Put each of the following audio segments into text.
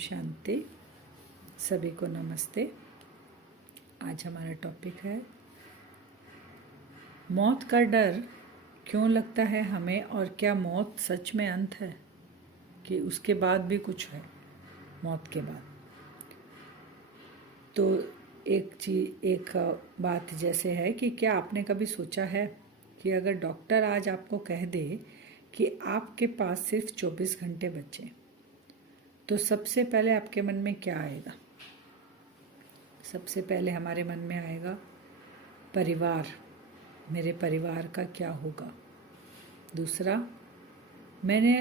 शांति। सभी को नमस्ते। आज हमारा टॉपिक है मौत का डर क्यों लगता है हमें, और क्या मौत सच में अंत है कि उसके बाद भी कुछ है मौत के बाद। तो एक बात जैसे है कि क्या आपने कभी सोचा है कि अगर डॉक्टर आज आपको कह दे कि आपके पास सिर्फ 24 घंटे बचे, तो सबसे पहले आपके मन में क्या आएगा? सबसे पहले हमारे मन में आएगा परिवार, मेरे परिवार का क्या होगा। दूसरा, मैंने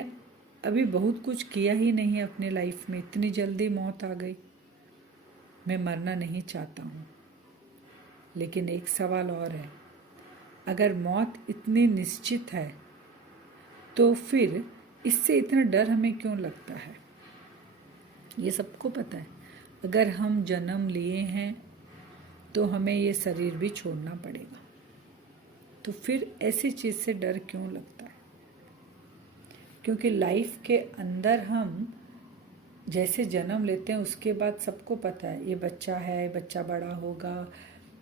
अभी बहुत कुछ किया ही नहीं अपनी लाइफ में, इतनी जल्दी मौत आ गई, मैं मरना नहीं चाहता हूँ। लेकिन एक सवाल और है, अगर मौत इतनी निश्चित है तो फिर इससे इतना डर हमें क्यों लगता है? ये सबको पता है, अगर हम जन्म लिए हैं तो हमें ये शरीर भी छोड़ना पड़ेगा, तो फिर ऐसी चीज़ से डर क्यों लगता है? क्योंकि लाइफ के अंदर हम जैसे जन्म लेते हैं उसके बाद सबको पता है ये बच्चा है, बच्चा बड़ा होगा,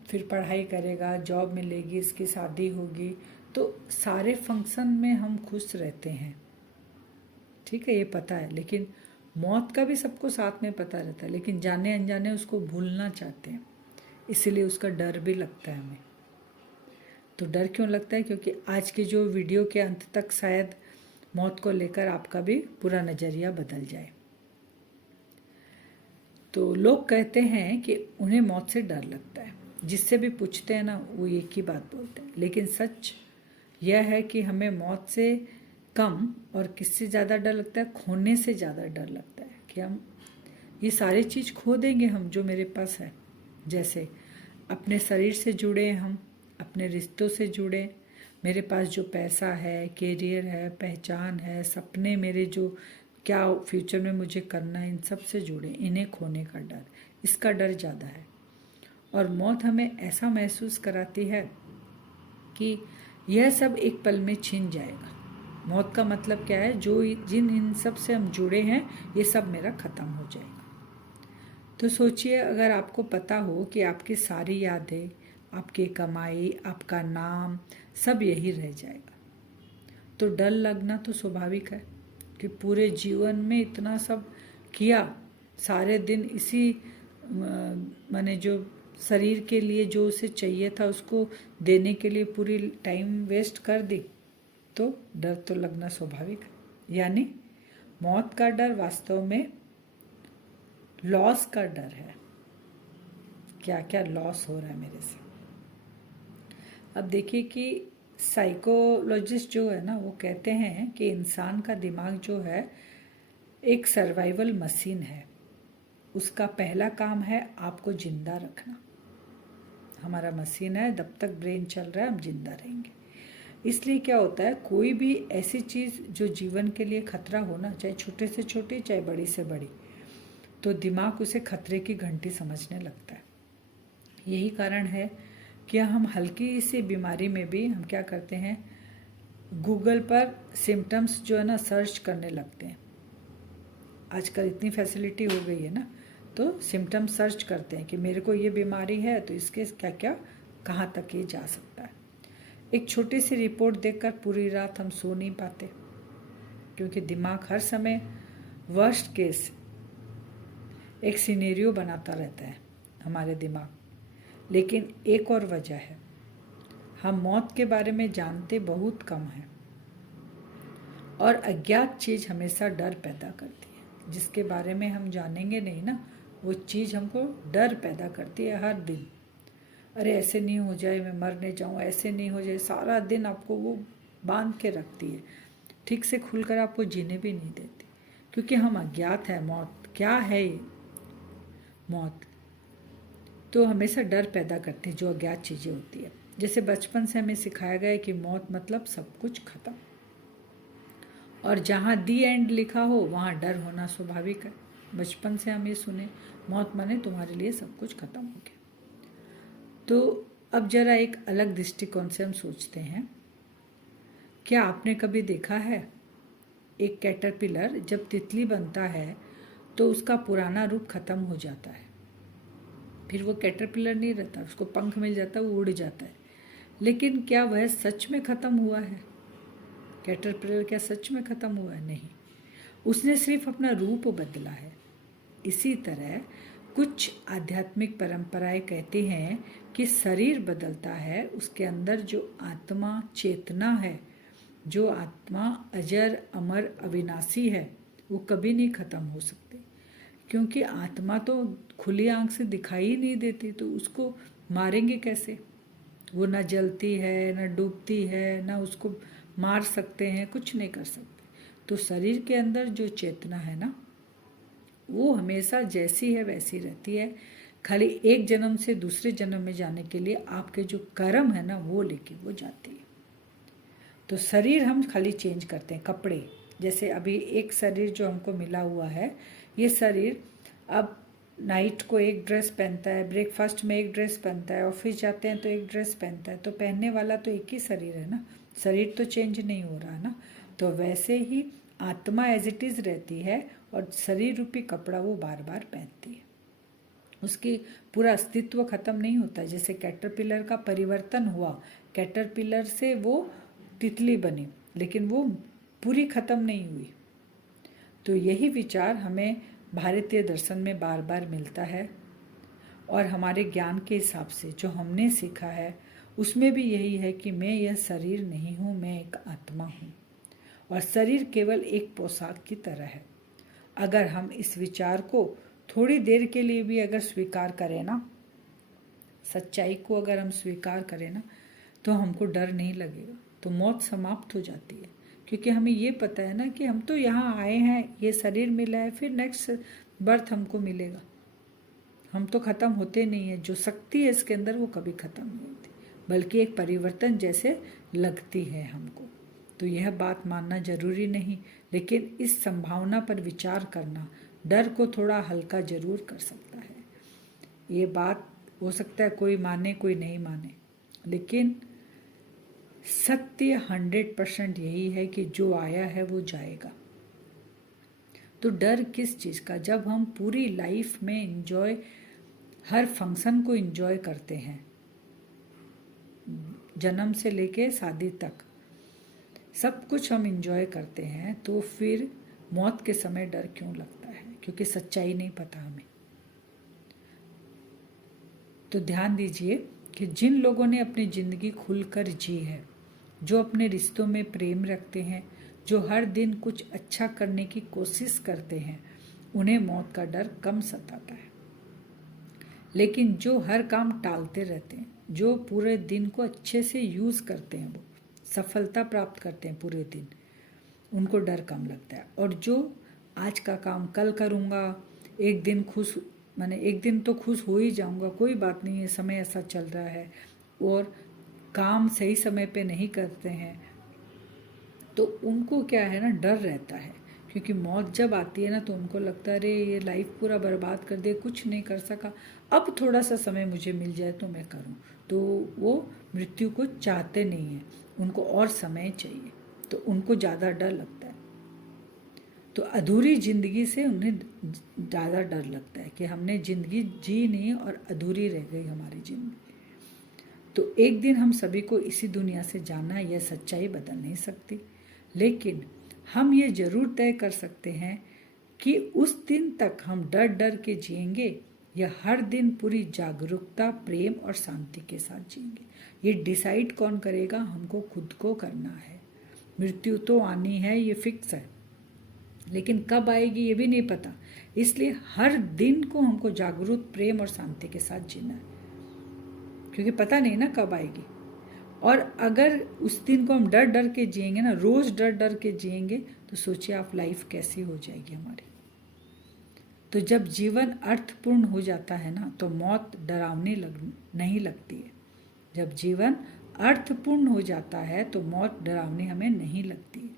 फिर पढ़ाई करेगा, जॉब मिलेगी, इसकी शादी होगी, तो सारे फंक्शन में हम खुश रहते हैं, ठीक है, ये पता है। लेकिन मौत का भी सबको साथ में पता रहता है, लेकिन जाने अनजाने उसको भूलना चाहते हैं, इसीलिए उसका डर भी लगता है हमें। तो डर क्यों लगता है? क्योंकि आज की जो वीडियो के अंत तक शायद मौत को लेकर आपका भी पूरा नज़रिया बदल जाए। तो लोग कहते हैं कि उन्हें मौत से डर लगता है, जिससे भी पूछते हैं ना वो एक ही बात बोलते हैं। लेकिन सच यह है कि हमें मौत से कम और किससे ज़्यादा डर लगता है? खोने से ज़्यादा डर लगता है कि हम ये सारी चीज़ खो देंगे हम जो मेरे पास है। जैसे अपने शरीर से जुड़े, हम अपने रिश्तों से जुड़े, मेरे पास जो पैसा है, कैरियर है, पहचान है, सपने मेरे जो क्या फ्यूचर में मुझे करना है, इन सब से जुड़े, इन्हें खोने का डर, इसका डर ज़्यादा है। और मौत हमें ऐसा महसूस कराती है कि यह सब एक पल में छिन जाएगा। मौत का मतलब क्या है? जो जिन इन सब से हम जुड़े हैं ये सब मेरा ख़त्म हो जाएगा। तो सोचिए, अगर आपको पता हो कि आपकी सारी यादें, आपकी कमाई, आपका नाम, सब यही रह जाएगा, तो डर लगना तो स्वाभाविक है कि पूरे जीवन में इतना सब किया, सारे दिन इसी माने जो शरीर के लिए जो उसे चाहिए था उसको देने के लिए पूरी टाइम वेस्ट कर दी, तो डर तो लगना स्वाभाविक है। यानी मौत का डर वास्तव में लॉस का डर है। क्या क्या लॉस हो रहा है मेरे से। अब देखिए कि साइकोलॉजिस्ट जो है ना वो कहते हैं कि इंसान का दिमाग जो है एक सर्वाइवल मशीन है। उसका पहला काम है आपको जिंदा रखना। हमारा मशीन है, जब तक ब्रेन चल रहा है हम जिंदा रहेंगे। इसलिए क्या होता है, कोई भी ऐसी चीज़ जो जीवन के लिए खतरा होना, चाहे छोटे से छोटी चाहे बड़ी से बड़ी, तो दिमाग उसे खतरे की घंटी समझने लगता है। यही कारण है कि हम हल्की सी बीमारी में भी हम क्या करते हैं, गूगल पर सिम्टम्स जो है ना सर्च करने लगते हैं। आजकल इतनी फैसिलिटी हो गई है ना, तो सिम्टम्स सर्च करते हैं कि मेरे को ये बीमारी है तो इसके क्या क्या कहाँ तक ये जा सकता है। एक छोटी सी रिपोर्ट देखकर पूरी रात हम सो नहीं पाते, क्योंकि दिमाग हर समय वर्स्ट केस एक सिनेरियो बनाता रहता है हमारे दिमाग। लेकिन एक और वजह है, हम मौत के बारे में जानते बहुत कम हैं, और अज्ञात चीज़ हमेशा डर पैदा करती है। जिसके बारे में हम जानेंगे नहीं ना, वो चीज़ हमको डर पैदा करती है हर दिन। अरे ऐसे नहीं हो जाए मैं मरने जाऊँ, ऐसे नहीं हो जाए, सारा दिन आपको वो बांध के रखती है, ठीक से खुलकर आपको जीने भी नहीं देती, क्योंकि हम अज्ञात है। मौत क्या है? मौत तो हमेशा डर पैदा करती है जो अज्ञात चीज़ें होती है। जैसे बचपन से हमें सिखाया गया है कि मौत मतलब सब कुछ खत्म, और जहाँ दी एंड लिखा हो वहाँ डर होना स्वाभाविक है। बचपन से हम ये सुने, मौत माने तुम्हारे लिए सब कुछ खत्म हो गया। तो अब जरा एक अलग दृष्टिकोण से हम सोचते हैं, क्या आपने कभी देखा है एक कैटरपिलर जब तितली बनता है तो उसका पुराना रूप खत्म हो जाता है, फिर वो कैटरपिलर नहीं रहता, उसको पंख मिल जाता है, वो उड़ जाता है। लेकिन क्या वह सच में खत्म हुआ है? कैटरपिलर क्या सच में खत्म हुआ है? नहीं, उसने सिर्फ अपना रूप बदला है। इसी तरह कुछ आध्यात्मिक परंपराएं कहती हैं कि शरीर बदलता है, उसके अंदर जो आत्मा चेतना है, जो आत्मा अजर अमर अविनाशी है, वो कभी नहीं खत्म हो सकती, क्योंकि आत्मा तो खुली आंख से दिखाई ही नहीं देती, तो उसको मारेंगे कैसे? वो ना जलती है, ना डूबती है, ना उसको मार सकते हैं, कुछ नहीं कर सकते। तो शरीर के अंदर जो चेतना है ना, वो हमेशा जैसी है वैसी रहती है। खाली एक जन्म से दूसरे जन्म में जाने के लिए आपके जो कर्म है ना, वो लेके वो जाती है। तो शरीर हम खाली चेंज करते हैं, कपड़े जैसे अभी एक शरीर जो हमको मिला हुआ है, ये शरीर अब नाइट को एक ड्रेस पहनता है, ब्रेकफास्ट में एक ड्रेस पहनता है, ऑफिस जाते हैं तो एक ड्रेस पहनता है, तो पहनने वाला तो एक ही शरीर है ना, शरीर तो चेंज नहीं हो रहा है ना। तो वैसे ही आत्मा एज इट इज़ रहती है और शरीर रूपी कपड़ा वो बार बार पहनती है, उसकी पूरा अस्तित्व खत्म नहीं होता। जैसे कैटरपिलर का परिवर्तन हुआ, कैटरपिलर से वो तितली बनी, लेकिन वो पूरी खत्म नहीं हुई। तो यही विचार हमें भारतीय दर्शन में बार बार मिलता है, और हमारे ज्ञान के हिसाब से जो हमने सीखा है उसमें भी यही है कि मैं यह शरीर नहीं हूँ, मैं एक आत्मा हूँ, और शरीर केवल एक पोशाक की तरह है। अगर हम इस विचार को थोड़ी देर के लिए भी अगर स्वीकार करें ना, सच्चाई को अगर हम स्वीकार करें ना, तो हमको डर नहीं लगेगा, तो मौत समाप्त हो जाती है। क्योंकि हमें ये पता है ना कि हम तो यहाँ आए हैं, ये शरीर मिला है, फिर नेक्स्ट बर्थ हमको मिलेगा, हम तो ख़त्म होते नहीं है। जो शक्ति है इसके अंदर वो कभी ख़त्म नहीं होती, बल्कि एक परिवर्तन जैसे लगती है हमको। तो यह बात मानना जरूरी नहीं, लेकिन इस संभावना पर विचार करना डर को थोड़ा हल्का जरूर कर सकता है। ये बात हो सकता है कोई माने कोई नहीं माने, लेकिन सत्य 100% यही है कि जो आया है वो जाएगा। तो डर किस चीज़ का? जब हम पूरी लाइफ में एंजॉय, हर फंक्शन को एंजॉय करते हैं, जन्म से लेके शादी तक सब कुछ हम एंजॉय करते हैं, तो फिर मौत के समय डर क्यों लगता है? क्योंकि सच्चाई नहीं पता हमें। तो ध्यान दीजिए कि जिन लोगों ने अपनी ज़िंदगी खुलकर जी है, जो अपने रिश्तों में प्रेम रखते हैं, जो हर दिन कुछ अच्छा करने की कोशिश करते हैं, उन्हें मौत का डर कम सताता है। लेकिन जो हर काम टालते रहते हैं, जो पूरे दिन को अच्छे से यूज़ करते हैं, वो सफलता प्राप्त करते हैं पूरे दिन, उनको डर कम लगता है। और जो आज का काम कल करूँगा, एक दिन एक दिन तो खुश हो ही जाऊँगा, कोई बात नहीं है, समय ऐसा चल रहा है, और काम सही समय पे नहीं करते हैं, तो उनको क्या है ना, डर रहता है। क्योंकि मौत जब आती है ना, तो उनको लगता है अरे ये लाइफ पूरा बर्बाद कर दे, कुछ नहीं कर सका, अब थोड़ा सा समय मुझे मिल जाए तो मैं करूं। तो वो मृत्यु को चाहते नहीं हैं, उनको और समय चाहिए, तो उनको ज़्यादा डर लगता है। तो अधूरी जिंदगी से उन्हें ज़्यादा डर लगता है कि हमने जिंदगी जी नहीं और अधूरी रह गई हमारी जिंदगी। तो एक दिन हम सभी को इसी दुनिया से जाना, यह सच्चाई बदल नहीं सकती, लेकिन हम ये जरूर तय कर सकते हैं कि उस दिन तक हम डर डर के जिएंगे या हर दिन पूरी जागरूकता, प्रेम और शांति के साथ जिएंगे। ये डिसाइड कौन करेगा? हमको खुद को करना है। मृत्यु तो आनी है, ये फिक्स है, लेकिन कब आएगी ये भी नहीं पता। इसलिए हर दिन को हमको जागरूक, प्रेम और शांति के साथ जीना है, क्योंकि पता नहीं ना कब आएगी। और अगर उस दिन को हम डर डर के जिएंगे ना, रोज डर डर के जिएंगे, तो सोचिए आप लाइफ कैसी हो जाएगी हमारी। तो जब जीवन अर्थपूर्ण हो जाता है ना, तो मौत डरावनी नहीं लगती है। जब जीवन अर्थपूर्ण हो जाता है तो मौत डरावनी हमें नहीं लगती है,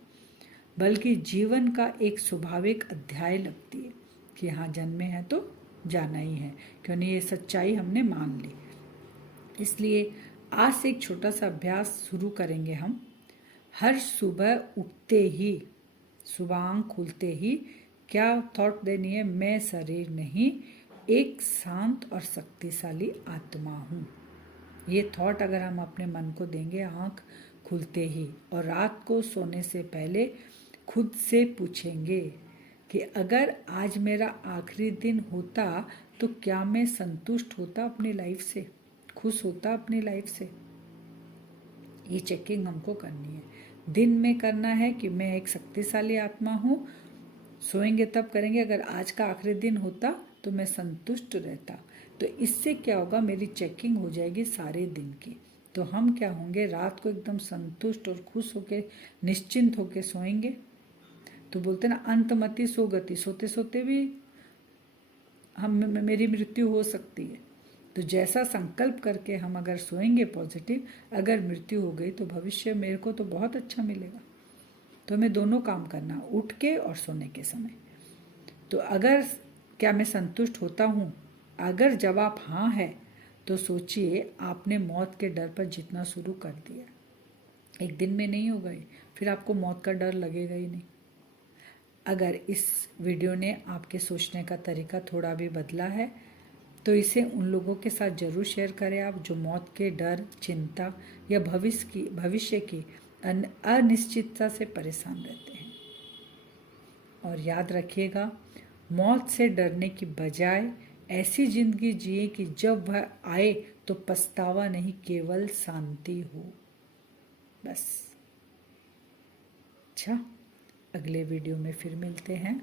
बल्कि जीवन का एक स्वाभाविक अध्याय लगती है कि हाँ, जन्मे हैं तो जाना ही है, क्योंकि ये सच्चाई हमने मान ली। इसलिए आज से एक छोटा सा अभ्यास शुरू करेंगे हम। हर सुबह उठते ही, सुबह आँख खुलते ही क्या थॉट देनी है? मैं शरीर नहीं, एक शांत और शक्तिशाली आत्मा हूँ। ये थॉट अगर हम अपने मन को देंगे आँख खुलते ही, और रात को सोने से पहले खुद से पूछेंगे कि अगर आज मेरा आखिरी दिन होता तो क्या मैं संतुष्ट होता अपनी लाइफ से, खुश होता अपनी लाइफ से। ये चेकिंग हमको करनी है। दिन में करना है कि मैं एक शक्तिशाली आत्मा हूँ, सोएंगे तब करेंगे अगर आज का आखिरी दिन होता तो मैं संतुष्ट रहता। तो इससे क्या होगा, मेरी चेकिंग हो जाएगी सारे दिन की। तो हम क्या होंगे, रात को एकदम संतुष्ट और खुश होके निश्चिंत होके सोएंगे। तो बोलते ना अंतमति सोगति, सोते सोते भी मेरी मृत्यु हो सकती है। तो जैसा संकल्प करके हम अगर सोएंगे पॉजिटिव, अगर मृत्यु हो गई तो भविष्य मेरे को तो बहुत अच्छा मिलेगा। तो हमें दोनों काम करना, उठ के और सोने के समय। तो अगर क्या मैं संतुष्ट होता हूँ, अगर जवाब हाँ है तो सोचिए आपने मौत के डर पर जीतना शुरू कर दिया। एक दिन में नहीं होगा ये, फिर आपको मौत का डर लगेगा ही नहीं। अगर इस वीडियो ने आपके सोचने का तरीका थोड़ा भी बदला है तो इसे उन लोगों के साथ ज़रूर शेयर करें आप जो मौत के डर, चिंता या भविष्य की अनिश्चितता से परेशान रहते हैं। और याद रखिएगा, मौत से डरने की बजाय ऐसी जिंदगी जिए कि जब वह आए तो पछतावा नहीं, केवल शांति हो, बस। अच्छा, अगले वीडियो में फिर मिलते हैं।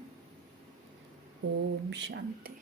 ओम शांति।